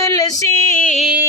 તુલસી